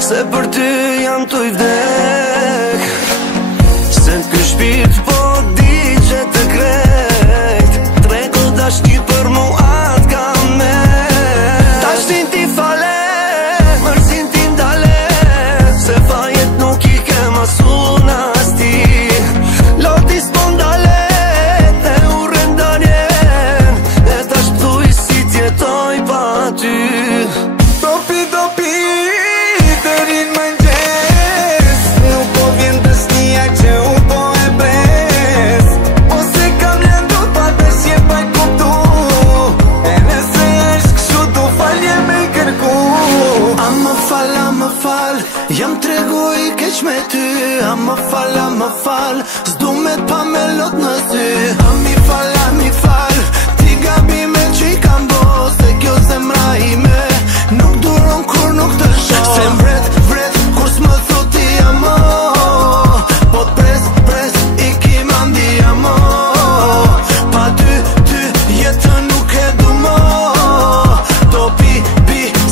se për ty jam të i vdek. Se ky shpirt po digje të krejt, trego dashni për mua t'ka me. Dashnin ti fale, mërzin ti ndale, se fajet nuk i ke masun as ti. Loti s'pondale, te u rëndanjen, e tash pëthuj si t'jetoj pa ty. Dopi, të rinë më njës, nuk po vjen të snia që u po e pres. Ose kam lëndu pa të shje pa kuptu, e nëse është kështu du falje me i kërku. A më fal, jam tregu i keq me ty. A më fal, s'du me t'pa me lot në sy. A mi fal, ti gabime që i kam bo, se kjo zemra ime nuk duron kur nuk të shoh. Se vret, kur s'më thoti amo, po t'pres, i ki mandi amo. Pa ty jetën nuk e du mo, do pi,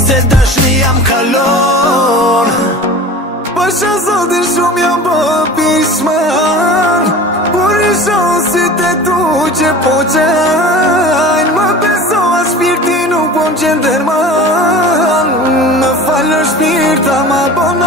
se dashni jam kalon. Pasha zotin shumë jam po pishman, por i shonë si të tu që po qajnë. Më besoa shpirti nuk po më qenë derman, më falë shpirta ma bona.